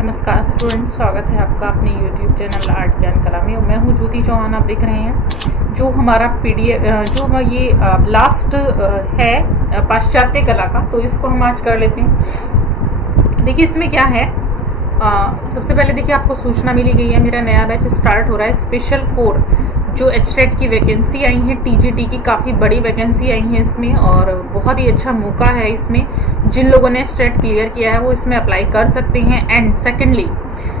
नमस्कार स्टूडेंट्स, स्वागत है आपका अपने YouTube चैनल आर्ट ज्ञान कला में। मैं हूँ ज्योति चौहान। आप देख रहे हैं जो हमारा PDF जो ये लास्ट है पाश्चात्य कला का, तो इसको हम आज कर लेते हैं। देखिए इसमें क्या है, सबसे पहले देखिए आपको सूचना मिली गई है, मेरा नया बैच स्टार्ट हो रहा है। स्पेशल 4 जो एचटेट की वैकेंसी आई है, टीजीटी की काफ़ी बड़ी वैकेंसी आई है इसमें, और बहुत ही अच्छा मौका है इसमें। जिन लोगों ने स्टेट क्लियर किया है वो इसमें अप्लाई कर सकते हैं। एंड सेकेंडली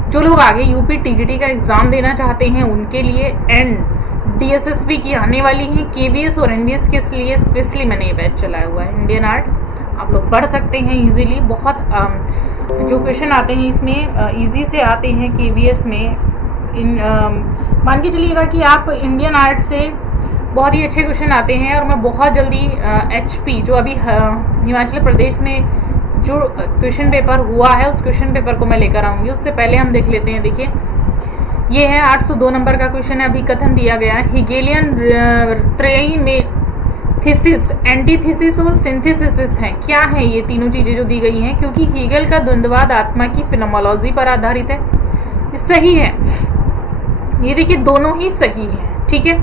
जो लोग आगे यूपी टीजीटी का एग्ज़ाम देना चाहते हैं उनके लिए, एंड डीएसएसबी की आने वाली है, केवीएस और एनडीएस के लिए स्पेशली मैंने ये बैच चलाया हुआ है। इंडियन आर्ट आप लोग पढ़ सकते हैं इजीली। बहुत जो क्वेश्चन आते हैं इसमें इजी से आते हैं केवीएस में। मान के चलिएगा कि आप इंडियन आर्ट से बहुत ही अच्छे क्वेश्चन आते हैं, और मैं बहुत जल्दी एचपी जो अभी हिमाचल प्रदेश में जो क्वेश्चन पेपर हुआ है उस क्वेश्चन पेपर को मैं लेकर आऊँगी। उससे पहले हम देख लेते हैं। देखिए ये है 802 नंबर का क्वेश्चन है। अभी कथन दिया गया है, हिगेलियन त्रयी में थीसिस, एंटीथीसिस और सिंथेसिस हैं। क्या है ये तीनों चीज़ें जो दी गई हैं? क्योंकि हीगल का द्वंद्ववाद आत्मा की फिनोमोलॉजी पर आधारित है। ये सही है, ये देखिए दोनों ही सही है, ठीक है।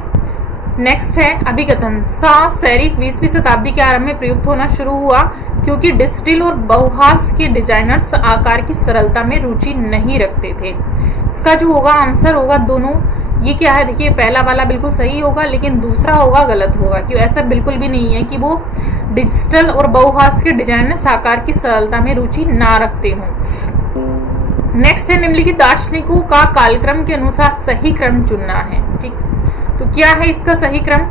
नेक्स्ट है अभिकथन, सा सेरिफ 20वीं शताब्दी के आरंभ में प्रयुक्त होना शुरू हुआ क्योंकि डिस्टिल और बहुहास के डिजाइनर्स आकार की सरलता में रुचि नहीं रखते थे। इसका जो होगा आंसर होगा दोनों। ये क्या है, देखिए पहला वाला बिल्कुल सही होगा, लेकिन दूसरा होगा गलत होगा। क्यों? ऐसा बिल्कुल भी नहीं है कि वो डिजिटल और बहुहास के डिजाइनर्स आकार की सरलता में रुचि ना रखते हों। नेक्स्ट है, निम्नलिखित दार्शनिकों का कालक्रम के अनुसार सही क्रम चुनना है। ठीक, तो क्या है इसका सही क्रम?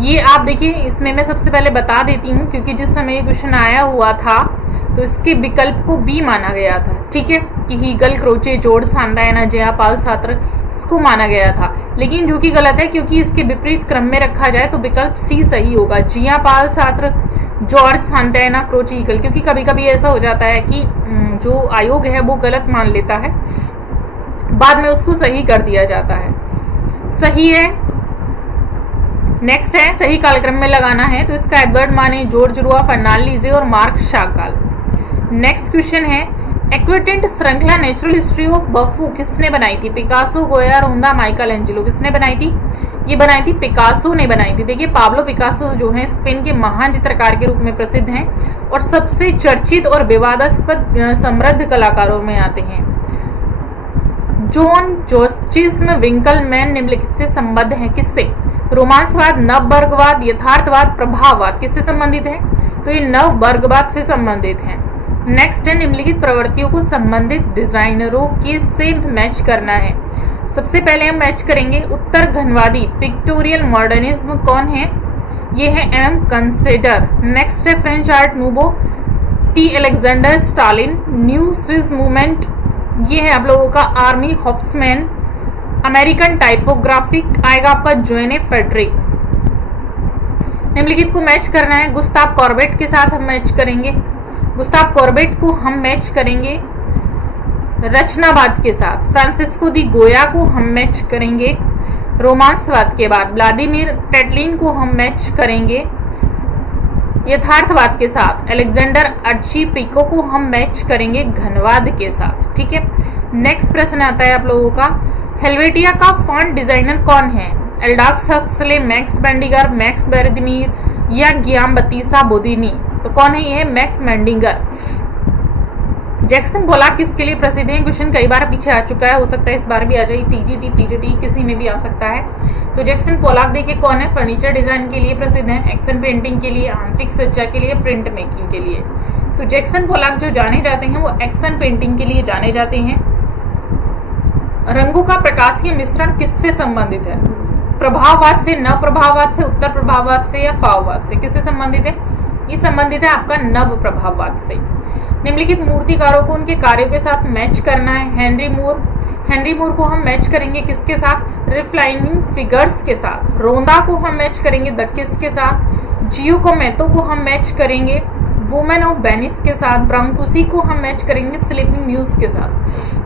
ये आप देखिए, इसमें मैं सबसे पहले बता देती हूँ, क्योंकि जिस समय ये क्वेश्चन आया हुआ था तो इसके विकल्प को बी माना गया था, ठीक है, कि Hegel, Croce, George सांतायना, Jayapal Sartre, इसको माना गया था। लेकिन जो कि गलत है, क्योंकि इसके विपरीत क्रम में रखा जाए तो विकल्प सी सही होगा। Jayapal Sartre, George सांतायना, Croce, Hegel. क्योंकि कभी कभी ऐसा हो जाता है कि जो आयोग है वो गलत मान लेता है, बाद में उसको सही कर दिया जाता है। सही है। नेक्स्ट है, सही कालक्रम में लगाना है, तो इसका एडवर्ड माने, जॉर्ज रुआ, फर्नांड लीजे और मार्क शाकाल। नेक्स्ट क्वेश्चन है, एक्विटेंट श्रृंखला नेचुरल हिस्ट्री ऑफ बफू किसने बनाई थी? पिकासो, गोया, रोंदा, माइकल एंजेलो। किसने बनाई थी? ये बनाई थी पिकासो ने बनाई थी। देखिए पाब्लो पिकासो जो है स्पेन के महान चित्रकार के रूप में प्रसिद्ध हैं और सबसे चर्चित और विवादास्पद समृद्ध कलाकारों में आते हैं। जॉन जोचिस्म विंकलमैन निम्नलिखित से संबद्ध है। किससे? रोमांसवाद, नववर्गवाद, यथार्थवाद, प्रभाववाद। किससे संबंधित है? तो ये नववर्गवाद से संबंधित है। नेक्स्ट है, निम्नलिखित प्रवृत्तियों को संबंधित डिजाइनरों के से मैच करना है। सबसे पहले हम मैच करेंगे उत्तर घनवादी पिक्टोरियल मॉडर्निज्म कौन है? ये है एम कंसेडर। नेक्स्ट है French art nouveau, T Alexander Stalin. New Swiss movement, ये है आप लोगों का आर्मी हॉप्समैन। अमेरिकन टाइपोग्राफिक आएगा आपका जोएने फेडरिक। निम्नलिखित को मैच करना है। गुस्ताव कॉर्बेट के साथ हम मैच करेंगे। गुस्ताव कॉर्बेट को हम मैच करेंगे रचनावाद के साथ। फ्रांसिस्को दी गोया को हम मैच करेंगे रोमांसवाद के बाद। व्लादिमीर टेटलिन को हम मैच करेंगे यथार्थवाद के साथ। अलेक्जेंडर अर्चिपिको को हम मैच करेंगे घनवाद के साथ, ठीक है। नेक्स्ट प्रश्न आता है आप लोगों का, हेल्वेटिया का फॉन्ट डिजाइनर कौन है? एल्डाक्स हक्सले, मैक्स बेंडिगर, मैक्स बेरदमीर या गियाम बतीसा बोदिनी। तो कौन है? ये है मैक्स बेंडिगर। जैक्सन पोलाक किसके लिए प्रसिद्ध है? क्वेश्चन कई बार पीछे आ चुका है, हो सकता है इस बार भी आ जाए। टीजीटी, पीजीटी किसी में भी आ सकता है। तो जैक्सन पोलाक देखिए कौन है? फर्नीचर डिजाइन के लिए प्रसिद्ध है, एक्शन पेंटिंग के लिए, आंतरिक सज्जा के लिए, प्रिंट मेकिंग के लिए। तो जैक्सन पोलाक जो जाने जाते हैं वो एक्शन पेंटिंग के लिए जाने जाते हैं। रंगों का प्रकाशीय मिश्रण किससे संबंधित है? प्रभाववाद से, न प्रभाववाद से, उत्तर प्रभाववाद से या फाववाद से? किससे संबंधित है? ये संबंधित है आपका नव प्रभाववाद से। निम्नलिखित मूर्तिकारों को उनके कार्यों के साथ मैच करना है। हेनरी मूर, हेनरी मूर को हम मैच करेंगे किसके साथ? रिफ्लाइनिंग फिगर्स के साथ। रोंदा को हम मैच करेंगे द किस के साथ। जियोकोमेतो को हम मैच करेंगे वुमेन ऑफ वेनिस के साथ। ब्रांकुसी को हम मैच करेंगे स्लीपिंग म्यूज के साथ।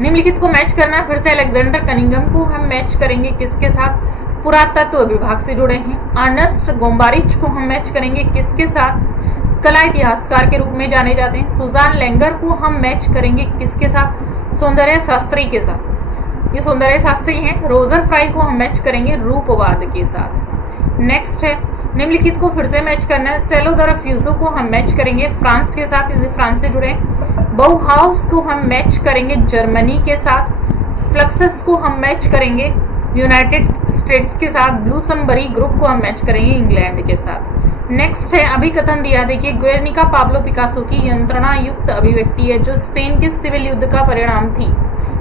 निम्नलिखित को मैच करना है फिर से। अलेक्जेंडर कनिंघम को हम मैच करेंगे किसके साथ? पुरातत्व विभाग से जुड़े हैं। अर्नेस्ट गोम्बारिच को हम मैच करेंगे किसके साथ? कला इतिहासकार के रूप में जाने जाते हैं। सुजान लेंगर को हम मैच करेंगे किसके साथ? सौंदर्य शास्त्री के साथ। ये सौंदर्य शास्त्री हैं। रोजर फ्राई को हम मैच करेंगे रूपवाद के साथ। नेक्स्ट है, निम्नलिखित को फिर से मैच करना है। सेलो द रेफ्यूजो को हम मैच करेंगे फ्रांस के साथ, क्योंकि फ्रांस से जुड़े हैं। बाउहाउस को हम मैच करेंगे जर्मनी के साथ। फ्लक्सस को हम मैच करेंगे यूनाइटेड स्टेट्स के साथ। ब्लूसमबरी ग्रुप को हम मैच करेंगे इंग्लैंड के साथ। नेक्स्ट है, अभी कथन दिया, देखिए, गुएर्निका पाब्लो पिकासो की यंत्रणा युक्त अभिव्यक्ति है जो स्पेन के सिविल युद्ध का परिणाम थी,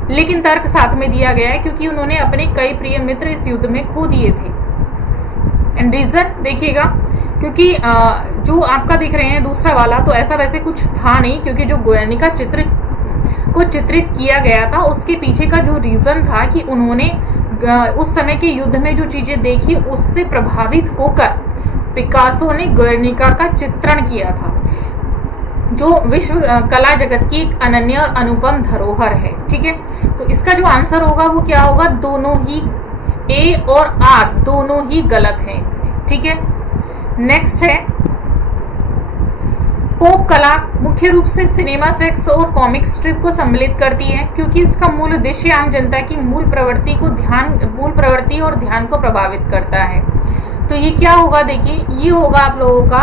लेकिन तर्क साथ में दिया गया है क्योंकि उन्होंने अपने कई प्रिय मित्र इस युद्ध में खो दिए थे। एंड रीजन देखिएगा, क्योंकि जो आपका दिख रहे हैं दूसरा वाला, तो ऐसा वैसे कुछ था नहीं, क्योंकि जो गुएर्निका चित्र को चित्रित किया गया था उसके पीछे का जो रीजन था कि उन्होंने उस समय के युद्ध में जो चीजें देखी उससे प्रभावित होकर पिकासो ने गुएर्निका का चित्रण किया था, जो विश्व कला जगत की एक अनन्य और अनुपम धरोहर है। ठीक है, तो इसका जो आंसर होगा वो क्या होगा? दोनों ही ए और आर दोनों ही गलत हैं इसमें। ठीक है, नेक्स्ट है, पोप कला मुख्य रूप से सिनेमा, सेक्स और कॉमिक स्ट्रिप को सम्मिलित करती है, क्योंकि इसका मूल उद्देश्य आम जनता की मूल प्रवृत्ति और ध्यान को प्रभावित करता है। तो ये क्या होगा? देखिए, ये होगा आप लोगों का,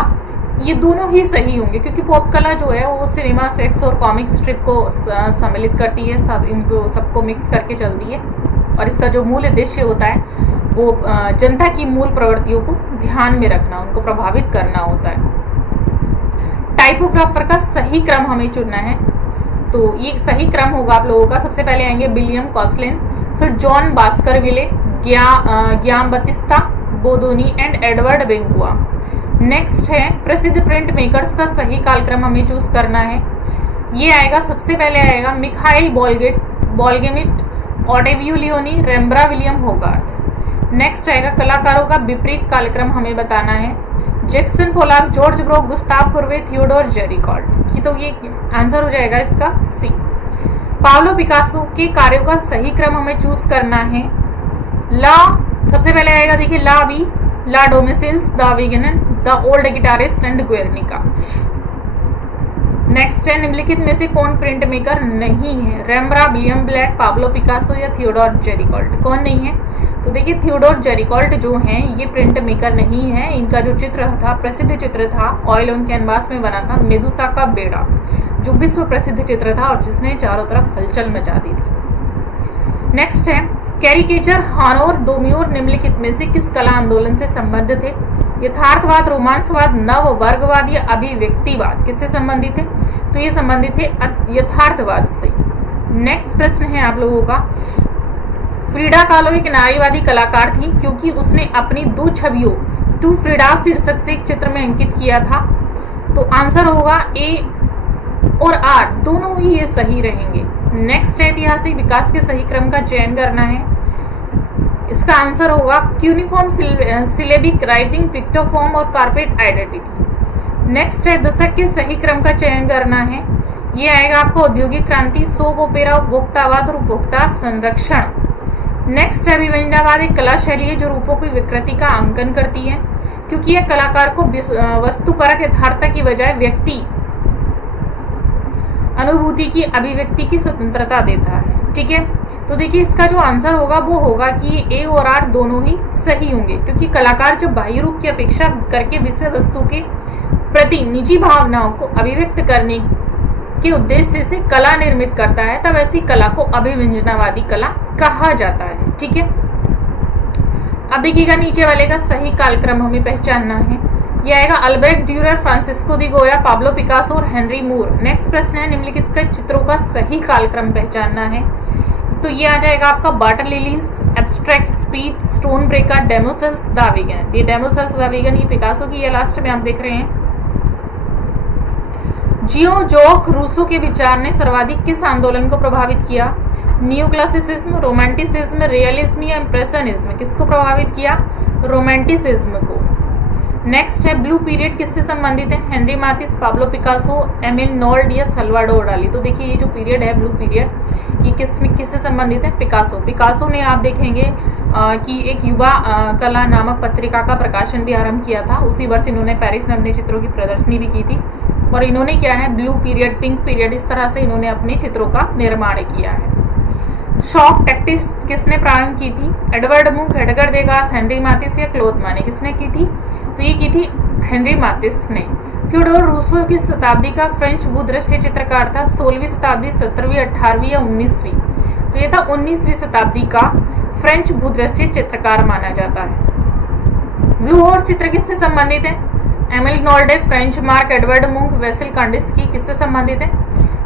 ये दोनों ही सही होंगे, क्योंकि पॉप कला जो है वो सिनेमा, सेक्स और कॉमिक स्ट्रिप को सम्मिलित करती है, साथ इनको सबको मिक्स करके चलती है, और इसका जो मूल उद्देश्य होता है वो जनता की मूल प्रवृत्तियों को ध्यान में रखना, उनको प्रभावित करना होता है। टाइपोग्राफर का सही क्रम हमें चुनना है, तो ये सही क्रम होगा आप लोगों का, सबसे पहले आएंगे विलियम कॉसलिन, फिर John Baskerville, Giambattista Bodoni and Edward Benguiat. Next है, प्रसिद्ध प्रिंट मेकर्स का सही कालक्रम हमें चूज करना है। ये आएगा, सबसे पहले आएगा Michael Wolgemut, Ottavio Leoni, Rembrandt William Hogarth. Next आएगा, कलाकारों का विपरीत कालक्रम हमें बताना है। Jackson Pollock, Georges Braque, Gustave Courbet, Theodore Gericault. तो ये आंसर हो जाएगा इसका सी। पाब्लो पिकासो के कार्यों का सही क्रम हमें चूज करना है। ला सबसे पहले आएगा, देखिए, la demoiselles, d' Avignon, the old guitarist and Guernica. Next है, निम्नलिखित में से कौन प्रिंट मेकर नहीं है? Rembrandt, William Blake, Pablo Picasso या थियोडोर जेरिकॉल्ट। कौन नहीं है? तो देखिए, थियोडोर जेरिकॉल्ट जो हैं ये प्रिंट मेकर नहीं है। इनका जो चित्र था, प्रसिद्ध चित्र था, ऑयल ऑन कैनवास में बना था, मेदुसा का बेड़ा, जो विश्व प्रसिद्ध चित्र था और जिसने चारों तरफ हलचल मचा दी थी। नेक्स्ट है, कैरिकेचर, हानोर, दोमियोर निम्नलिखित में से किस कला आंदोलन से संबंधित है? यथार्थवाद, रोमांसवाद, नव वर्गवाद या अभिव्यक्तिवाद। किससे संबंधित है? तो ये संबंधित है यथार्थवाद से। नेक्स्ट प्रश्न है आप लोगों का, फ्रीडा कालो एक नारीवादी कलाकार थी क्योंकि उसने अपनी 2 छवियों टू फ्रीडा शीर्षक से एक चित्र में अंकित किया था। तो आंसर होगा ए और आर दोनों ही ये सही रहेंगे। नेक्स्ट है, ऐतिहासिक विकास के सही क्रम का चयन करना है। इसका आंसर होगा यूनिफॉर्म सिलेबिक राइटिंग, पिक्टोफॉर्म और कार्पेट आइडेंटिटी। नेक्स्ट है, दशक के सही क्रम का चयन करना है। ये आएगा आपको औद्योगिक क्रांति, सोप ओपेरा, उपभोक्तावाद और उपभोक्ता संरक्षण। नेक्स्ट है, अभिव्यंजनावाद एक कला शैली है जो रूपों की विकृति का अंकन करती है, क्योंकि यह कलाकार को वस्तुपरक यथार्थता की बजाय व्यक्ति अनुभूति की अभिव्यक्ति की स्वतंत्रता देता है। ठीक है, तो देखिए इसका जो आंसर होगा वो होगा कि ए और आर दोनों ही सही होंगे, क्योंकि कलाकार जब बाह्य रूप की अपेक्षा करके विषय वस्तु के प्रति निजी भावनाओं को अभिव्यक्त करने के उद्देश्य से कला निर्मित करता है, तब ऐसी कला को अभिव्यंजनावादी कला कहा जाता है। ठीक है, अब देखिएगा नीचे वाले का सही कालक्रम हमें पहचानना है। यह आएगा अल्ब्रेक्ट ड्यूरर, फ्रांसिस्को दी गोया, पाब्लो पिकासो और हेनरी मूर। नेक्स्ट प्रश्न है, निम्नलिखित के चित्रों का सही कालक्रम पहचानना है। तो ये आ जाएगा आपका water lilies, abstract speed, stone breaker, demoiselles d' Avignon. ये डेमोसेल्स द वीगन ये पिकासो की, ये लास्ट में आप देख रहे हैं। जियो जोक रूसो के विचार ने सर्वाधिक किस आंदोलन को प्रभावित किया? न्यू क्लासिसिज्म, रोमांटिसिज्म, रियलिज्म या इम्प्रेशनिज्म। किसको प्रभावित किया? रोमांटिसिज्म को। नेक्स्ट है ब्लू पीरियड किससे संबंधित है? हेनरी मातिस, पाब्लो पिकासो, एमिल नॉल्ड या सल्वाडोर डाली। तो देखिए ये जो पीरियड है ब्लू पीरियड, ये किससे संबंधित है? पिकासो। पिकासो ने आप देखेंगे कि एक युवा कला नामक पत्रिका का प्रकाशन भी आरंभ किया था। उसी वर्ष इन्होंने पेरिस में अपने चित्रों की प्रदर्शनी भी की थी। और इन्होंने क्या है, ब्लू पीरियड, पिंक पीरियड, इस तरह से इन्होंने अपने चित्रों का निर्माण किया है। शॉक टैक्टिक्स किसने प्रारंभ की थी? एडवर्ड मुंक, एडगर देगास, हेनरी मातिस या क्लोद माने। किसने की थी? तो ये की थी हेनरी मातिस ने। थियोडोर रूसो की शताब्दी का फ्रेंच भूदृश्य चित्रकार था? 16वीं शताब्दी, 17वीं, 18वीं या 19वीं? तो ये था 19वीं शताब्दी का फ्रेंच भूदृश्य चित्रकार माना जाता है। ब्लू हॉर्स चित्र किससे संबंधित है? Emil Nolde, Franz Marc, Edvard Munch, Wassily Kandinsky. किससे संबंधित है?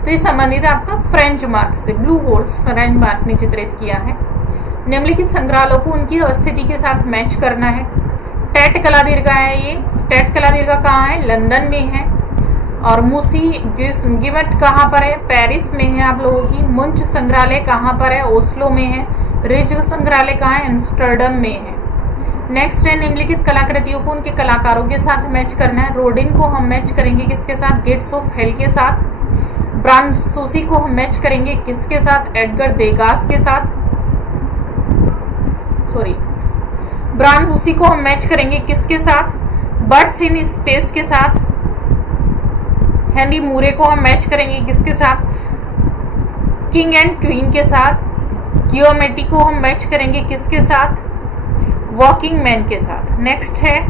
तो ये संबंधित है आपका फ्रेंच मार्क से। ब्लू हॉर्स फ्रेंच मार्क ने चित्रित किया है। निम्नलिखित संग्रहालयों को उनकी अवस्थिति के साथ मैच करना है। टैट कला दीर्घा है ये। टैट कला दीर्घा कहाँ है? लंदन में है। और मूसी गिमट कहाँ पर है? पेरिस में है आप लोगों की। मुंच संग्रहालय कहाँ पर है? ओस्लो में है। रिज संग्रहालय कहाँ है? एम्स्टर्डम में है। नेक्स्ट है निम्नलिखित कलाकृतियों को उनके कलाकारों के साथ मैच करना है। रोडिन को हम मैच करेंगे किसके साथ? गेट्स ऑफ हेल के साथ। ब्रांसूसी को हम मैच करेंगे किसके साथ? एडगर देगास के साथ। ब्रांसूसी को हम मैच करेंगे किसके साथ? बर्ड्स इन स्पेस के साथ। हेनरी मूरे को हम मैच करेंगे किसके साथ? किंग एंड क्वीन के साथ। गियोमेटी को हम मैच करेंगे किसके साथ? वॉकिंग मैन के साथ। नेक्स्ट है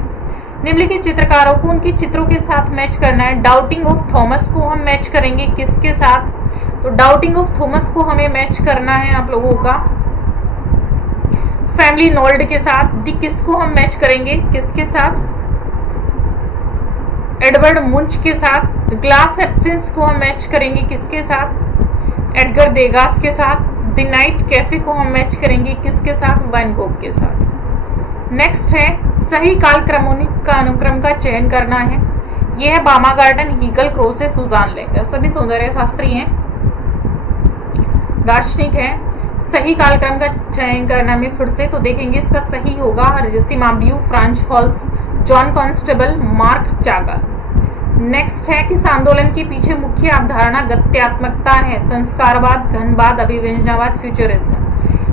निम्नलिखित चित्रकारों को उनके चित्रों के साथ मैच करना है। डाउटिंग ऑफ थॉमस को हम मैच करेंगे किसके साथ? तो डाउटिंग ऑफ थॉमस को हमें मैच करना है आप लोगों का फैमिली नॉल्ड के साथ। डिकिस को हम मैच करेंगे किसके साथ? एडवर्ड मुंच के साथ। ग्लास एब्सेंस को हम मैच करेंगे किसके साथ? एडगर देगास के साथ। द नाइट कैफे को हम मैच करेंगे किसके साथ? वैन गोग के साथ। नेक्स्ट है सही काल क्रमोनिक का अनुक्रम का चयन करना है। यह है Baumgarten, Hegel, Croce, Susanne Langer. सभी सौंदर्य शास्त्री हैं, दार्शनिक हैं। सही कालक्रम का चयन करना में फिर से तो देखेंगे इसका सही होगा Cimabue, Frans Hals, John Constable, Marc Chagall. Next है किस आंदोलन के पीछे मुख्य अवधारणा गत्यात्मकता है? संस्कारवाद, घनवाद, अभिव्यंजनावाद, फ्यूचरिज्म।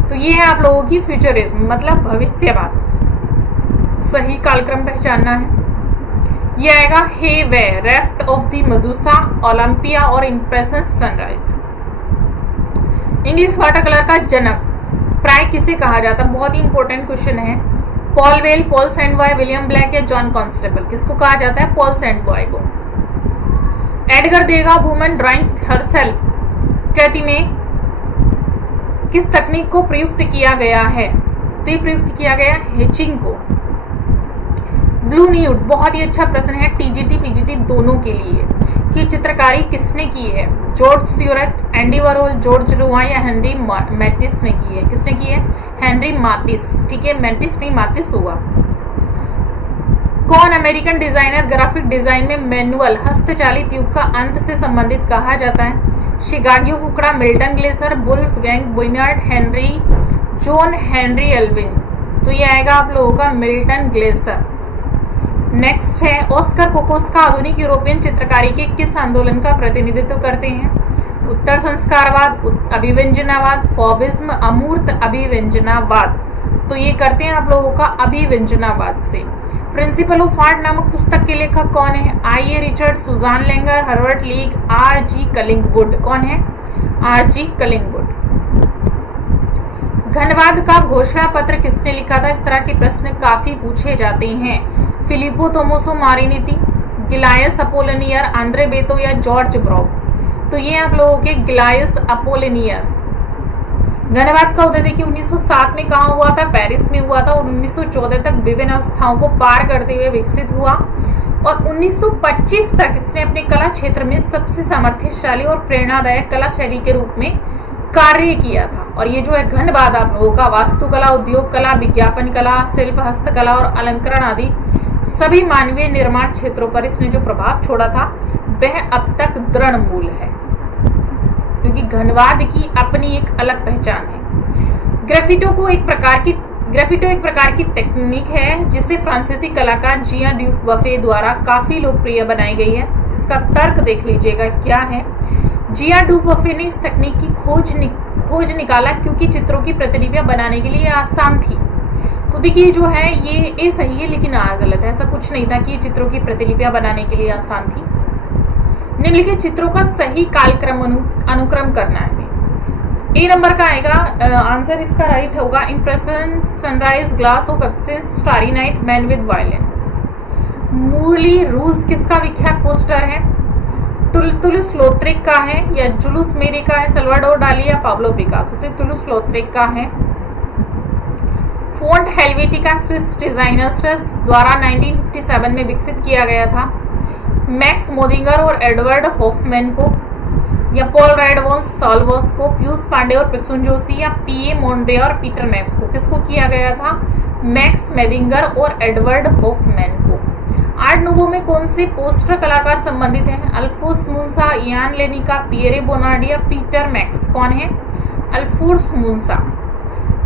तो ये है आप लोगों की फ्यूचरिज्म मतलब भविष्यवाद। सही कालक्रम पहचानना है। ये आएगा hay wain, raft of the Medusa, Olympia और impression sunrise. English water colour का जनक प्राय किसे कहा जाता है? बहुत ही इंपॉर्टेंट क्वेश्चन है। पॉल वेल, पॉल सेंडबॉय, विलियम ब्लैक या जॉन कॉन्स्टेबल? किसको कहा जाता है? पॉल सेंडबॉय को। एडगर देगा वुमन ड्राइंग हरसेल्फ कृति में किस तकनीक को प्रयुक्त किया गया है? तो ये प्रयुक्त किया गया हेचिंग को। ब्लू न्यूड बहुत ही अच्छा प्रश्न है टीजीटी पीजीटी दोनों के लिए कि चित्रकारी किसने की है? जॉर्ज स्यूरट, एंडी वॉरहोल, जॉर्ज रुआ या हेनरी मैटिस ने की है? किसने की है? Henri Matisse. ठीक है, मैटिस नहीं मातिस होगा। कौन अमेरिकन डिजाइनर ग्राफिक डिजाइन में मैनुअल हस्तचालित युग का अंत से संबंधित कहा जाता है? शिकागो फुकड़ा, मिल्टन ग्लेसर, वुल्फगैंग बुनार्ड, हेनरी जॉन हेनरी एल्विन। तो ये आएगा आप लोगों का मिल्टन ग्लेसर। नेक्स्ट है ऑस्कर कोकोस्का आधुनिक यूरोपियन चित्रकारी के किस आंदोलन का प्रतिनिधित्व करते हैं? उत्तर संस्कारवाद, अभिव्यंजनावाद, फॉविज्म, अमूर्त अभिव्यंजनावाद। तो ये करते हैं आप लोगों का अभिव्यंजनावाद से। प्रिंसिपल ऑफ आर्ट नामक पुस्तक के लेखक कौन है? I A Richard, Susanne Langer, Herbert लीग, आर जी कलिंगवुड। कौन है? Are G कलिंगवुड। घनवाद का घोषणा पत्र किसने लिखा था? इस तरह के प्रश्न काफी पूछे जाते हैं। फिलिपो तोमोसो मारिनीति, गिलायस अपोलोनियर, आंद्रे बेतो या जॉर्ज ब्रॉग। तो ये आप लोगों के गिलायस अपोलोनियर। घनवाद का उदय देखिए 1907 में कहाँ हुआ था? पेरिस में हुआ था और 1914 तक विभिन्न अवस्थाओं को पार करते हुए विकसित हुआ और 1925 तक इसने अपने कला क्षेत्र में सबसे सामर्थ्यशाली और प्रेरणादायक कला शैली के रूप में कार्य किया था। और ये जो है घनवाद आप लोगों का वास्तुकला, उद्योग कला, विज्ञापन कला, शिल्प, हस्तकला और अलंकरण आदि सभी मानवीय निर्माण क्षेत्रों पर इसने जो प्रभाव छोड़ा था वह अब तक दृढ़ मूल है, क्योंकि घनवाद की अपनी एक अलग पहचान है। ग्राफिटो को एक प्रकार की ग्राफिटो एक प्रकार की तकनीक है जिसे फ्रांसीसी कलाकार जियां ड्यूफ बफे द्वारा काफी लोकप्रिय बनाई गई है। इसका तर्क देख लीजिएगा क्या है। जियां ड्यूफ बफे ने इस तकनीक की खोज निकाला क्योंकि चित्रों की प्रतिलिपियां बनाने के लिए आसान थी। तो देखिए जो है ये सही है लेकिन आर गलत है। ऐसा कुछ नहीं था कि चित्रों की प्रतिलिपियां बनाने के लिए आसान थी। निम्नलिखित चित्रों का सही कालक्रम अनुक्रम करना है। ए नंबर का आएगा आंसर, इसका राइट होगा impression sunrise glass of absinthe starry night man with violin. Moulin Rouge किसका विख्यात पोस्टर है? तुलुस लौत्रेक का है या जुलूस मेरे का है, सल्वाडोर डाली या पाब्लो पिकासो? तो तुलुस लौत्रेक का है। फोंट हेल्वेटिका स्विस डिजाइनर्स द्वारा 1957 में विकसित किया गया था। मैक्स मोदिंगर और एडवर्ड हॉफमैन को या पॉल रेडवॉल्स सॉल्वर्स को, पियूष पांडे और प्रसून जोशी या पीए मोंडे और पीटर मैक्स को? किसको किया गया था? मैक्स मेदिंगर और एडवर्ड हॉफमैन को। आर्ट नूवो में कौन से पोस्टर कलाकार संबंधित हैं? अल्फोंस मुंसा, इयान लेनिका, पियरे बोनार्ड या पीटर मैक्स? कौन है? अल्फोंस मुंसा।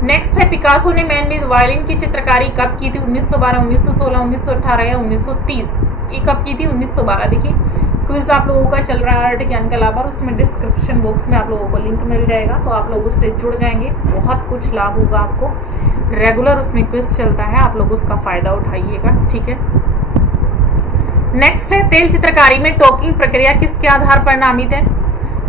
नेक्स्ट है पिकासो ने मैन विद वायलिन की चित्रकारी कब की थी? 1912, 1916, 1918 या 1930? ये कब की थी? 1912। देखिए क्विज आप लोगों का चल रहा है आर्ट ज्ञान कला पर, उसमें डिस्क्रिप्शन बॉक्स में आप लोगों को लिंक मिल जाएगा, तो आप लोग उससे जुड़ जाएंगे, बहुत कुछ लाभ होगा आपको। रेगुलर उसमें क्विज चलता है, आप लोग उसका फायदा उठाइएगा, ठीक है। नेक्स्ट है तेल चित्रकारी में टोकिंग प्रक्रिया किसके आधार पर नामित है?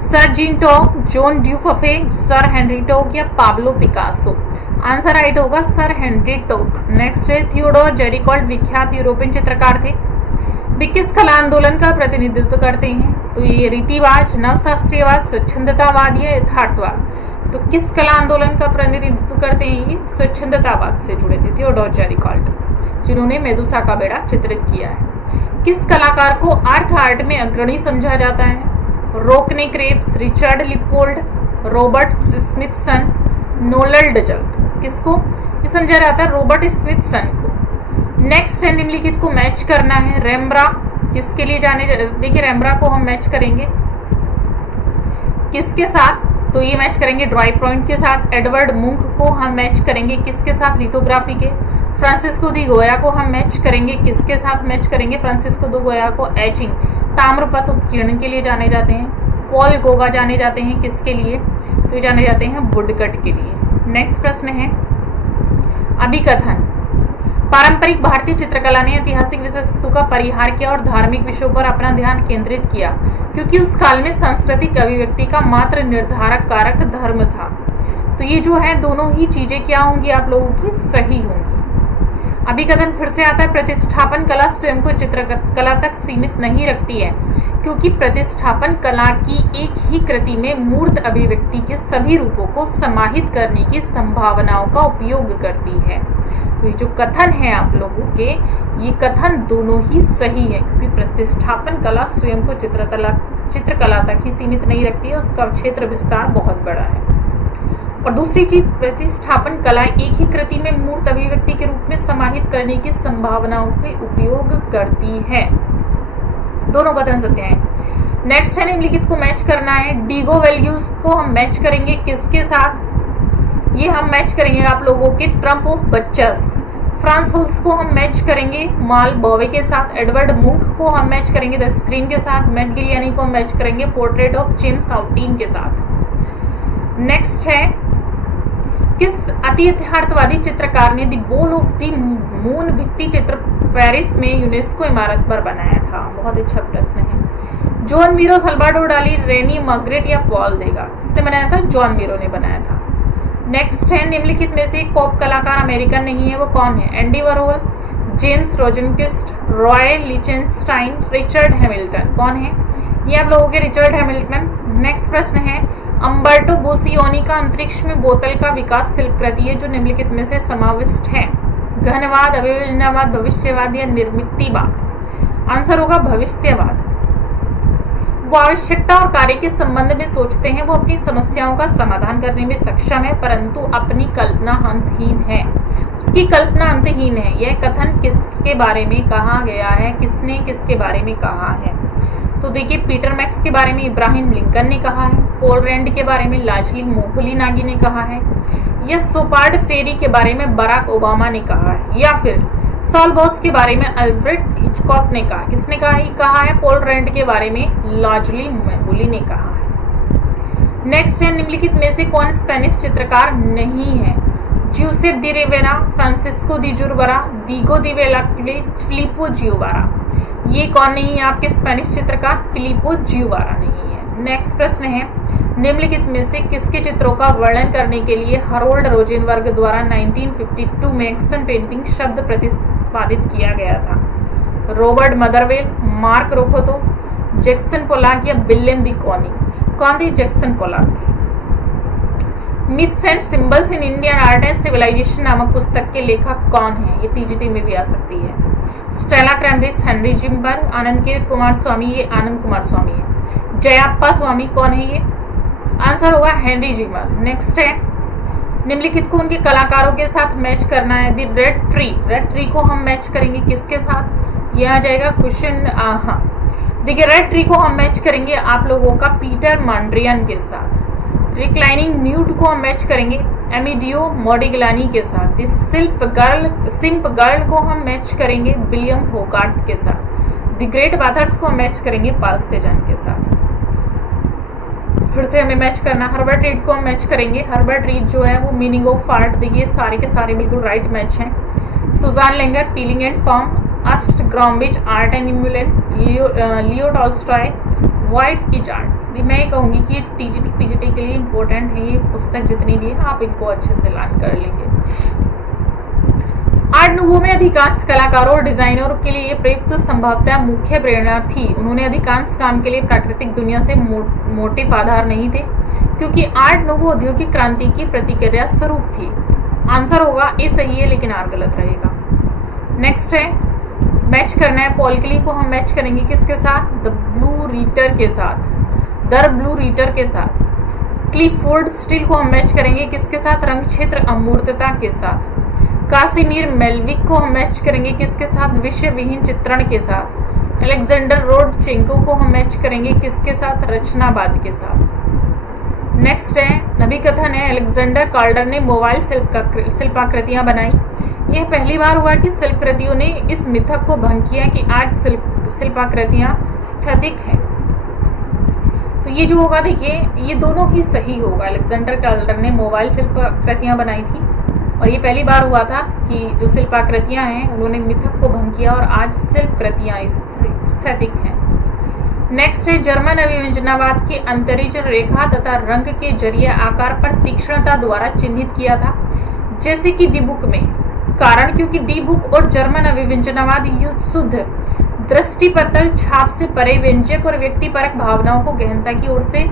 सर जीन टोक, जॉन ड्यूफे, सर हेनरी टोक या पाब्लो पिकासो? आंसर राइट होगा सर हेनरी टोक। नेक्स्ट है थियोडोर जेरिकॉल्ड विख्यात यूरोपियन चित्रकार थे। वे किस कला आंदोलन का प्रतिनिधित्व करते हैं? तो ये रीतिवाद, नवशास्त्रीयवाद, स्वच्छंदतावाद या यथार्थवाद? तो किस कला आंदोलन का प्रतिनिधित्व करते हैं? ये स्वच्छंदतावाद से जुड़े थे थियोडोर जेरिकॉल्ड, जिन्होंने मेदुसा का बेड़ा चित्रित किया है। किस कलाकार को आर्ट में अग्रणी समझा जाता है? रोकने क्रेप्स, रिचर्ड लिपोल्ड, रॉबर्ट स्मिथसन, नोलल डजल? किसको ये समझा जाता है? रॉबर्ट स्मिथसन को। नेक्स्ट है निम्नलिखित को मैच करना है। रेम्ब्रा किसके लिए जाने, देखिए रेम्ब्रा को हम मैच करेंगे किसके साथ? तो ये मैच करेंगे ड्राई पॉइंट के साथ। एडवर्ड मुंक को हम मैच करेंगे किसके साथ? लिथोग्राफी के। फ्रांसिस्को दी गोया को हम मैच करेंगे किसके साथ? मैच करेंगे फ्रांसिस्को दी गोया को एचिंग, ताम्रपत्र उपकिरण के लिए जाने जाते हैं। पॉल गोगा जाने जाते हैं किसके लिए? तो ये जाने जाते हैं वुडकट के लिए। नेक्स्ट प्रश्न है अभिकथन। पारंपरिक भारतीय चित्रकला ने ऐतिहासिक विषय वस्तु का परिहार किया और धार्मिक विषयों पर अपना ध्यान केंद्रित किया क्योंकि उस काल में सांस्कृतिक अभिव्यक्ति का मात्र निर्धारक कारक धर्म था। तो ये जो है दोनों ही चीजें क्या होंगी आप लोगों की? सही होंगी। अभिकथन फिर से आता है प्रतिष्ठापन कला स्वयं को चित्रकला तक सीमित नहीं रखती है क्योंकि प्रतिष्ठापन कला की एक ही कृति में मूर्त अभिव्यक्ति के सभी रूपों को समाहित करने की संभावनाओं का उपयोग करती है। तो ये जो कथन है आप लोगों के, ये कथन दोनों ही सही है क्योंकि प्रतिष्ठापन कला स्वयं को चित्रकला तक ही सीमित नहीं रखती है, उसका क्षेत्र विस्तार बहुत बड़ा है। और दूसरी चीज, प्रतिष्ठापन कला एक ही कृति में मूर्त अभिव्यक्ति के रूप में समाहित करने की संभावनाओं के उपयोग करती है। दोनों कथन सत्य हैं। नेक्स्ट है निम्नलिखित को मैच करना है। डीगो वैल्यूज को हम मैच करेंगे किसके साथ? ये हम मैच करेंगे आप लोगों के ट्रम्प ऑफ बच्चस। फ्रांस होल्स को हम मैच करेंगे माल बोवे के साथ। एडवर्ड मुंक को हम मैच करेंगे द स्क्रीन के साथ। मैट गिलियानी को हम मैच करेंगे पोर्ट्रेट ऑफ जेम्स आउटीन के साथ। नेक्स्ट है किस अति यथार्थवादी चित्रकार ने the ball of the moon भित्ति चित्र पेरिस में यूनेस्को इमारत पर बनाया था? बहुत अच्छा प्रश्न है। जॉन मीरो, सल्वाडोर डाली, रेनी मैग्रेट या पॉल देगा? किसने बनाया था? जॉन मीरो ने बनाया था। नेक्स्ट है निम्नलिखित में से एक पॉप कलाकार अमेरिकन नहीं है, वो कौन है? Andy Warhol, James Rosenquist, Roy Lichtenstein, Richard Hamilton? कौन है ये आप लोगों के? Richard Hamilton. नेक्स्ट प्रश्न है अम्बर्टो बोसियोनी का अंतरिक्ष में बोतल का विकास शिल्पकृति है जो निम्नलिखित में से समाविष्ट है? घनवाद, अभियोजनावाद, भविष्यवाद या निर्मितिवाद? आंसर होगा भविष्यवाद। वो आवश्यकता और कार्य के संबंध में सोचते हैं, वो अपनी समस्याओं का समाधान करने में सक्षम है परंतु अपनी कल्पना अंतहीन है, उसकी कल्पना अंतहीन है। यह कथन किसके बारे में कहा गया है? किसने किसके बारे में कहा है? तो देखिए पीटर मैक्स के बारे में इब्राहिम लिंकन ने कहा है। पॉल रैंड के बारे में लाजली मोहली नागी ने कहा है। या सोपार्ड फेरी के बारे में बराक ओबामा ने कहा है, या फिर सॉल बॉस के बारे में अल्फ्रेड हिचकॉक ने कहा। किसने कहा है? पोल रेंट के बारे में लाजली मेहुली ने कहा है। नेक्स्ट है, निम्नलिखित में से कौन स्पेनिश चित्रकार नहीं है? ज्यूसेप दी रिवेरा, फ्रांसिस्को दी जुरबरा, दीगो दी वेलाक्ले, फिलिपो जियोवारा। ये कौन नहीं है आपके स्पेनिश चित्रकार? फिलिपो जियोवारा नहीं है। नेक्स्ट प्रश्न है, निम्नलिखित में से किसके चित्रों का वर्णन करने के लिए हरोल्ड रोजेनबर्ग द्वारा 1952 में एक्शन पेंटिंग शब्द प्रतिपादित किया गया था? रॉबर्ट मदरवेल, मार्क रोकोतो, जैक्सन पोलाक या विलियम दी कॉनी? कौन थी? जैक्सन पोलाक थे। Myths and Symbols in Indian Art and Civilisation नामक पुस्तक के लेखक कौन है? ये टीजीटी में भी आ सकती है। स्टेला क्रैमब्रिज, हेनरी जिम्बर, आनंद के कुमार स्वामी, ये आनंद कुमार स्वामी है। जयाप्पा स्वामी कौन है? ये आंसर होगा हेनरी जिम्बर। नेक्स्ट है, निम्नलिखित को उनके कलाकारों के साथ मैच करना है। द रेड ट्री को हम मैच करेंगे किसके साथ? ये आ जाएगा क्वेश्चन। हाँ देखिए, रेड ट्री को हम मैच करेंगे आप लोगों का पीटर मॉन्ड्रियन के साथ। रिक्लाइनिंग न्यूड को हम मैच करेंगे एमिडियो मोडिग्लानी के साथ। सिम्प गर्ल को हम मैच करेंगे विलियम होगार्थ के साथ। द ग्रेट बाथर्स को हम मैच करेंगे पाल सेजान के साथ। फिर से हमें मैच करना, हर्बर्ट रीड को हम मैच करेंगे। हर्बर्ट रीड जो है वो मीनिंग ऑफ आर्ट, देखिए सारे के सारे बिल्कुल राइट मैच हैं। Susanne Langer, feeling and form, Ernst Gombrich, art and इम्यूलेंट, Leo Tolstoy, what is art. मैं कहूँगी कि टीजीटी पीजीटी के लिए इम्पोर्टेंट है ये पुस्तक जितनी भी है, आप इनको अच्छे से लर्न कर लेंगे। आर्ट नूवो में अधिकांश कलाकारों और डिजाइनरों के लिए ये प्रयुक्त संभवतः मुख्य प्रेरणा थी। उन्होंने अधिकांश काम के लिए प्राकृतिक दुनिया से मोटिव आधार नहीं थे, क्योंकि आर्ट नूवो औद्योगिक क्रांति की प्रतिक्रिया स्वरूप थी। आंसर होगा ए सही है, लेकिन आर गलत रहेगा। नेक्स्ट है, मैच करना है पॉल क्ली को हम मैच करेंगे किसके साथ? द ब्लू रीटर के साथ, द ब्लू रीटर के साथ। क्लिफोर्ड स्टील को हम मैच करेंगे किसके साथ? रंग क्षेत्र अमूर्तता के साथ। कासिमिर मेल्विक को हम मैच करेंगे किसके साथ? विषय विहीन चित्रण के साथ। अलेक्जेंडर रोडचेंको को हम मैच करेंगे किसके साथ? रचनावाद के साथ। नेक्स्ट है, अभिकथन है अलेक्जेंडर कार्डर ने मोबाइल शिल्पाकृतियां बनाई। यह पहली बार हुआ कि शिल्पकृतियों ने इस मिथक को भंग किया कि आज शिल्पाकृतियां स्थैतिक हैं। तो ये जो होगा, देखिए ये दोनों ही सही होगा। अलेक्जेंडर कार्डर ने मोबाइल शिल्पाकृतियां बनाई थी और ये पहली बार हुआ था कि जो शिल्पाकृतियां हैं उन्होंने मिथक को भंग किया और आज शिल्पकृतियां स्थैतिक हैं। नेक्स्ट है, जर्मन अभिव्यंजनावाद के अंतरिक्ष रेखा तथा रंग के जरिए आकार पर तीक्ष्णता द्वारा चिन्हित किया था, जैसे कि डी बुक में। कारण क्योंकि डी बुक और जर्मन अभिव्यंजनावाद शुद्ध दृष्टिपटल छाप से परे व्यंजक और व्यक्तिपरक भावनाओं को गहनता की ओर से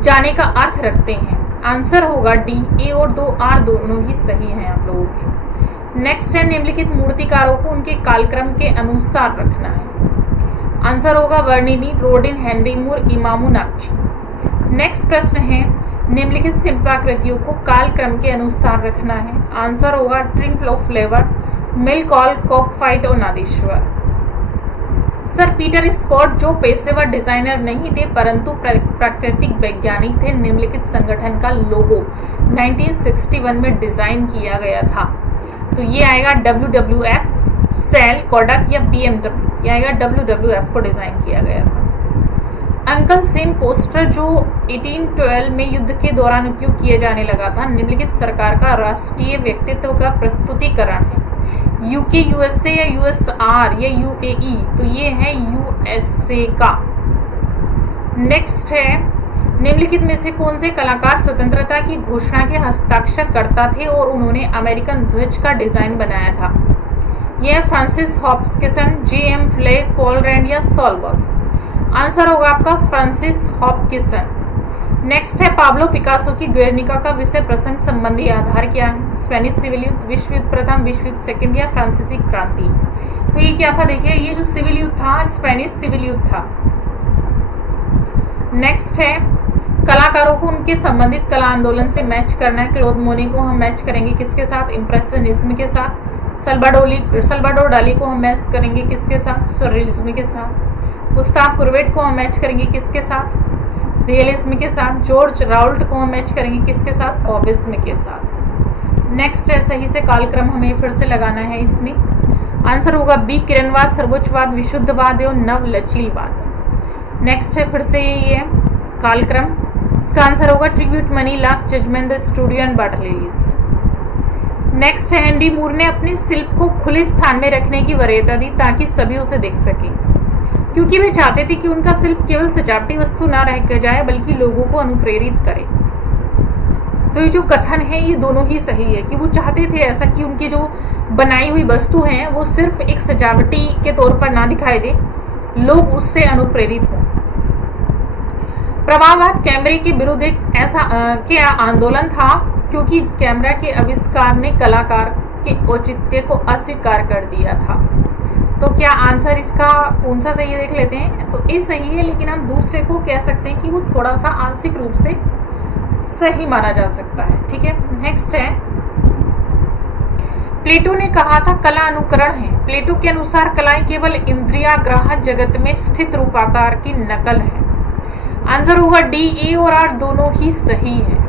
जाने का अर्थ रखते हैं। आंसर होगा डी। ए और 2 दोनों ही सही हैं आप लोगों के। नेक्स्ट है, निम्नलिखित मूर्तिकारों को उनके कालक्रम के अनुसार रखना है। आंसर होगा वर्निनी, रोडिन, हेनरी मूर, इमामू नाक्ची। नेक्स्ट प्रश्न है, निम्नलिखित शिल्पाकृतियों को कालक्रम के अनुसार रखना है। आंसर होगा ट्रिम्पल ऑफ फ्लेवर, मिलकॉल, कॉकफाइट और नादेश्वर। सर पीटर स्कॉट जो पेशेवर डिजाइनर नहीं थे परंतु प्राकृतिक वैज्ञानिक थे, निम्नलिखित संगठन का लोगो 1961 में डिजाइन किया गया था। तो ये आएगा WWF, सेल, कोडक या BMW। ये आएगा WWF को डिजाइन किया गया था। अंकल सेम पोस्टर जो 1812 में युद्ध के दौरान उपयोग किया जाने लगा था, निम्नलिखित सरकार का राष्ट्रीय व्यक्तित्व का प्रस्तुतिकरण है। यूके, यूएसए या यूएसआर या यूएई? तो ये है यूएसए का। नेक्स्ट है, निम्नलिखित में से कौन से कलाकार स्वतंत्रता की घोषणा के हस्ताक्षर करता थे और उन्होंने अमेरिकन ध्वज का डिजाइन बनाया था? यह Francis Hopkinson, J.M. Flagg, Paul Rand या सॉल बॉस? आंसर होगा आपका फ्रांसिस हॉपकिंसन। नेक्स्ट है, पाब्लो पिकासो की गुएर्निका का विषय प्रसंग संबंधी आधार क्या है? स्पेनिश सिविल युद्ध, विश्व युद्ध प्रथम, विश्व युद्ध सेकंड या फ्रांसीसी क्रांति? तो ये क्या था? देखिए ये जो सिविल युद्ध था स्पेनिश सिविल युद्ध था। नेक्स्ट है, कलाकारों को उनके संबंधित कला आंदोलन से मैच करना है। क्लोद मोनी को हम मैच करेंगे किसके साथ? इम्प्रेशनिज्म के साथ। सल्वाडोर डाली को हम मैच करेंगे किसके साथ? सॉरियलिज्म के साथ। गुस्ताव कुर्वेट को हम मैच करेंगे किसके साथ? रियलिज्म के साथ। जॉर्ज राउल्ट को हम मैच करेंगे किसके साथ? फॉविज्म के साथ। नेक्स्ट है, सही से कालक्रम हमें फिर से लगाना है इसमें। आंसर होगा बी, किरणवाद, सर्वोच्चवाद, विशुद्धवाद एवं नव लचीलवाद। नेक्स्ट है फिर से ये कालक्रम, इसका आंसर होगा Tribute Money, Last Judgement, The Studio and Water Lilies. Next है, हेनरी मूर ने अपने शिल्प को खुले स्थान में रखने की वरीयता दी ताकि सभी उसे देख सकें, क्योंकि वे चाहते थे कि उनका शिल्प केवल सजावटी वस्तु ना रह जाए बल्कि लोगों को अनुप्रेरित करे। तो ये जो कथन है ये दोनों ही सही है कि वो चाहते थे ऐसा कि उनकी जो बनाई हुई वस्तु है वो सिर्फ एक सजावटी के तौर पर ना दिखाई दे, लोग उससे अनुप्रेरित हों। प्रभाववाद कैमरे के विरुद्ध एक ऐसा आंदोलन था क्योंकि कैमरा के आविष्कार ने कलाकार के औचित्य को अस्वीकार कर दिया था। तो क्या आंसर इसका कौन सा सही है देख लेते हैं। तो ये सही है, लेकिन हम दूसरे को कह सकते हैं कि वो थोड़ा सा आंशिक रूप से सही माना जा सकता है। ठीक है, नेक्स्ट है, प्लेटो ने कहा था कला अनुकरण है। प्लेटो के अनुसार कलाएं केवल इंद्रियाग्राह्य जगत में स्थित रूपाकार की नकल है। आंसर होगा डी, ए और आर दोनों ही सही है।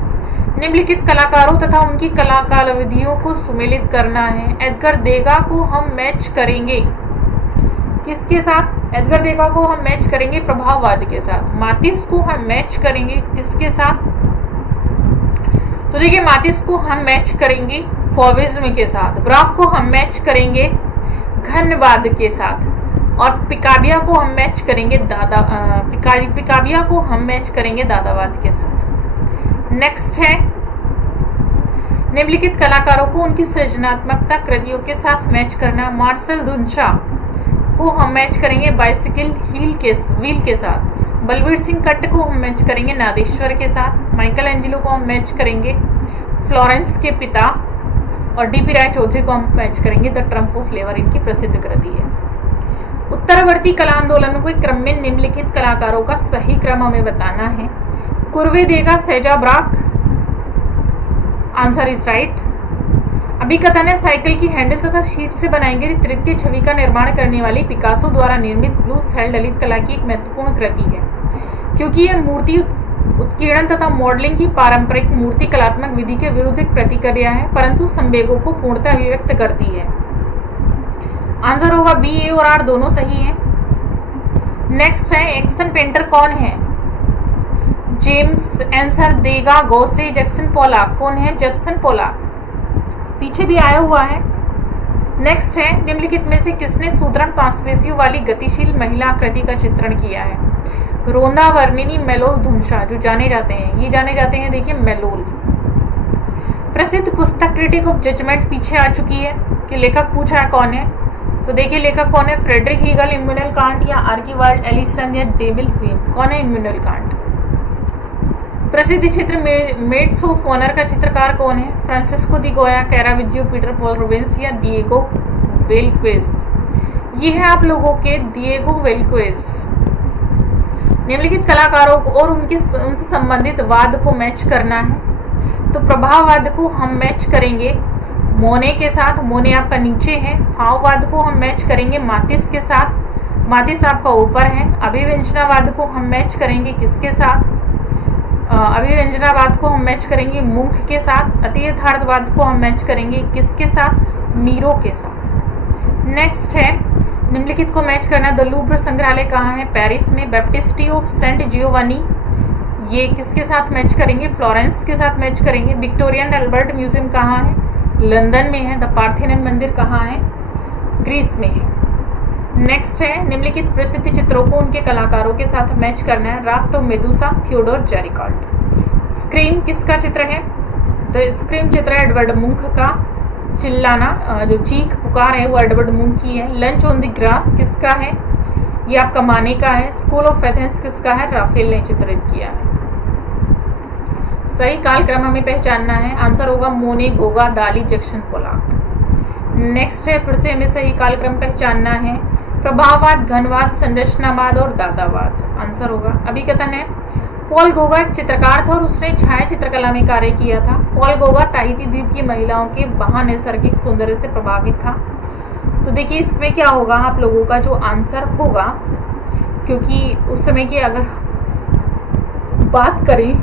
निम्नलिखित कलाकारों तथा उनकी कलाकार विधियों को सुमेलित करना है। एडगर देगा को हम मैच करेंगे किसके साथ? एडगर देगा को हम मैच करेंगे प्रभाववाद के साथ। मातिस को हम मैच करेंगे किसके साथ? तो देखिए, मातिस को हम मैच करेंगे फॉविज्म के साथ, ब्राक को हम मैच करेंगे घनवाद के साथ, और पिकाबिया को हम मैच करेंगे पिकाबिया को हम मैच करेंगे दादावाद के साथ। नेक्स्ट है, निम्नलिखित कलाकारों को उनकी सृजनात्मकता कृतियों के साथ मैच करना। मार्शल दुनशा को हम मैच करेंगे बाइसिकल व्हील के साथ। बलबीर सिंह कट्ट को हम मैच करेंगे नादेश्वर के साथ। माइकल एंजेलो को हम मैच करेंगे फ्लोरेंस के पिता, और डीपी राय चौधरी को हम मैच करेंगे द ट्रम्प ऑफ फ्लेवर, इनकी प्रसिद्ध कृति है। उत्तरवर्ती कला आंदोलनों के क्रम में निम्नलिखित कलाकारों का सही क्रम हमें बताना है। कुर्वे देगा सैजा ब्राक, आंसर इज राइट। अभिकथन है, साइकिल की हैंडल तथा शीट से बनाई गई तृतीय छवि का निर्माण करने वाली पिकासो द्वारा निर्मित ब्लू सेल ललित कला की एक महत्वपूर्ण कृति है, क्योंकि यह मूर्ति उत्कीर्णन तथा मॉडलिंग की पारंपरिक मूर्ति कलात्मक विधि के विरुद्ध एक प्रतिक्रिया है, परंतु संवेगों को पूर्णतः अभिव्यक्त करती है। आंसर होगा बी, ए और आर दोनों सही है। नेक्स्ट है, एक्शन पेंटर कौन है? जेम्स आंसर देगा गोसे जैक्सन पोलाक। कौन है? जेप्सन पोलाक, पीछे भी आया हुआ है। नेक्स्ट है, निम्नलिखित में से किसने सूत्रण पांचपेशियों वाली गतिशील महिला आकृति का चित्रण किया है? रोंदा वर्निनी, मेलोल धुनशा, जो जाने जाते हैं देखिए मेलोल। प्रसिद्ध पुस्तक क्रिटिक ऑफ जजमेंट पीछे आ चुकी है कि लेखक पूछा है कौन है, तो देखिए लेखक कौन है? फ्रेडरिक हीगल, इम्मानुएल कांट या आर्कीवाल्ड एलिसन या डेविल ह्यूम। कौन है? Immanuel Kant. प्रसिद्ध चित्र मेड्स ऑफ ऑनर का चित्रकार कौन है? फ्रांसिस्को दी गोया, कैराविजियो, पीटर पॉल रूबेंस या दिएगो वेल्क्वेज। ये है आप लोगों के दिएगो वेल्क्वेज। निम्नलिखित कलाकारों को और उनसे संबंधित वाद को मैच करना है। तो प्रभाववाद को हम मैच करेंगे मोने के साथ, मोने आपका नीचे है। भाववाद को हम मैच करेंगे मातिस के साथ, मातिस आपका ऊपर है। अभिव्यंजनावाद को हम मैच करेंगे किसके साथ? अभिव्यंजनावाद को हम मैच करेंगे मुंख के साथ। अति यथार्थवाद को हम मैच करेंगे किसके साथ? मीरो के साथ। नेक्स्ट है, निम्नलिखित को मैच करना। द लूव्र संग्रहालय कहाँ है? पेरिस में। बैप्टिस्टी ऑफ सेंट जियोवानी, ये किसके साथ मैच करेंगे? फ्लोरेंस के साथ मैच करेंगे। विक्टोरिया एंड अल्बर्ट म्यूजियम कहाँ है? लंदन में है। द पार्थेनन मंदिर कहाँ है? ग्रीस में है। नेक्स्ट है, निम्नलिखित प्रसिद्ध चित्रों को उनके कलाकारों के साथ मैच करना है। Raft of Medusa, Theodore Gericault. Scream किसका चित्र है? द स्क्रीम चित्र है एडवर्ड मुंक का। चिल्लाना, जो चीख पुकार है वो एडवर्ड मुंक की है। लंच ऑन द ग्रास किसका है? ये आपका माने का है। स्कूल ऑफ एथेंस किसका है? राफेल ने चित्रित किया है। सही कालक्रम हमें पहचानना है। आंसर होगा मोने, गोगा, दाली, जैक्सन पोलाक। नेक्स्ट है, फिर से हमें सही कालक्रम पहचानना है। प्रभाववाद, घनवाद, संरचनावाद और दादावाद। आंसर होगा अभिकथन है, पॉल गोगा एक चित्रकार था और उसने छाया चित्रकला में कार्य किया था। पॉल गोगा ताहिती द्वीप की महिलाओं के वहां नैसर्गिक सौंदर्य से प्रभावित था। तो देखिए इसमें क्या होगा, आप लोगों का जो आंसर होगा, क्योंकि उस समय की अगर बात करें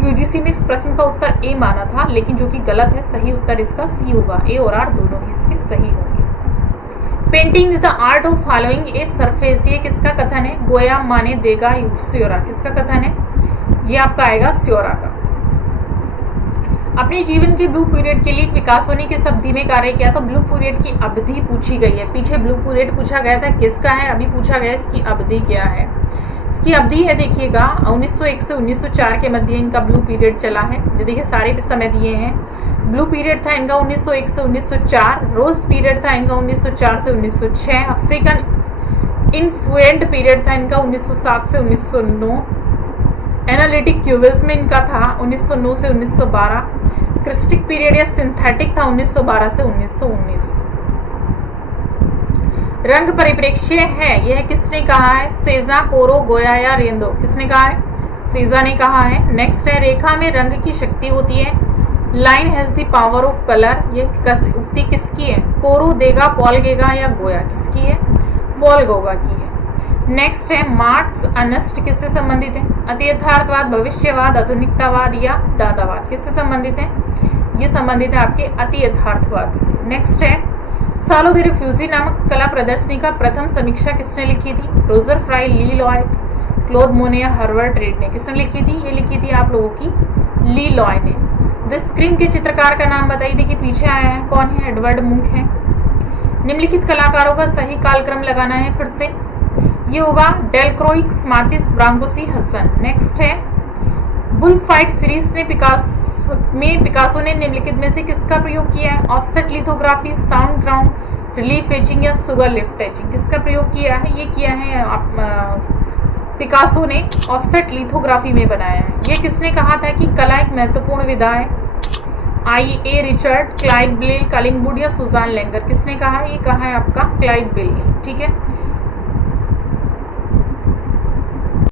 यूजीसी ने इस प्रश्न का उत्तर ए माना था, लेकिन जो कि गलत है। सही उत्तर इसका सी होगा। ए और आर दोनों ही इसके सही होंगे। Painting is the art of following a surface, ये किसका कथन है? गोया, माने, देगा, स्योरा, किसका कथन है? ये आपका आएगा स्योरा का। अपने जीवन के ब्लू पीरियड के लिए पिकासो ने किस अवधि में कार्य किया? तो ब्लू पीरियड की अवधि पूछी गई है। पीछे ब्लू पीरियड पूछा गया था, किसका है? अभी पूछा गया इसकी अवधि क्या है। इसकी अवधि है, देखिएगा 1901 से 1904 के मध्य इनका ब्लू पीरियड चला है। देखिए सारे समय दिए हैं। ब्लू पीरियड था इनका 1901 से 1904, रोज पीरियड था इनका 1904 से 1906, अफ्रीकन इन्फ्लुएंट पीरियड था इनका 1907 से 1909, एनालिटिक क्यूबिज्म इनका था 1909 से 1912, क्रिस्टिक पीरियड या सिंथेटिक था 1912 से 1919। रंग परिप्रेक्ष्य है, यह किसने कहा है? सेजा, कोरो, गोया या रेंदो, किसने कहा है? सेजा ने कहा है। नेक्स्ट है, रेखा में रंग की शक्ति होती है। Line has the power of colour, यह उक्ति किसकी है? कोरो, देगा, पॉल गेगा या गोया, किसकी है? पॉल गोगा की है। नेक्स्ट है, मार्क्स अर्नेस्ट किससे संबंधित है? अति यथार्थवाद, भविष्यवाद, आधुनिकतावाद या दादावाद, किससे संबंधित है? ये संबंधित है आपके अति यथार्थवाद से। नेक्स्ट है, सालो द रिफ्यूजी नामक कला प्रदर्शनी का प्रथम समीक्षा किसने लिखी थी? रोजर फ्राई, ली लॉय, क्लोद मोने या हर्बर्ट रेड ने, किसने लिखी थी? ये लिखी थी आप लोगों की ली लॉय ने। द स्क्रीन के चित्रकार का नाम बताइए। देखिए पीछे आया है, कौन है? एडवर्ड मुंक है। निम्नलिखित कलाकारों का सही कालक्रम लगाना है फिर से। ये होगा डेलक्रोइक्स, मातिस, ब्रांगोसी, हसन। नेक्स्ट है, बुल फाइट सीरीज में पिकासो ने निम्नलिखित में से किसका प्रयोग किया है? Offset lithography, sound ground, relief etching या सुगर लिफ्ट एचिंग, किसका प्रयोग किया है? ये किया है पिकासो ने ऑफसेट लिथोग्राफी में बनाया है। ये किसने कहा था कि कला एक महत्वपूर्ण विधा है? आई.ए. रिचर्ड, क्लाइव बिल, कलिंगवुड या सुजान लेंगर, किसने कहा? ये कहा है आपका क्लाइव बिल ने। ठीक है।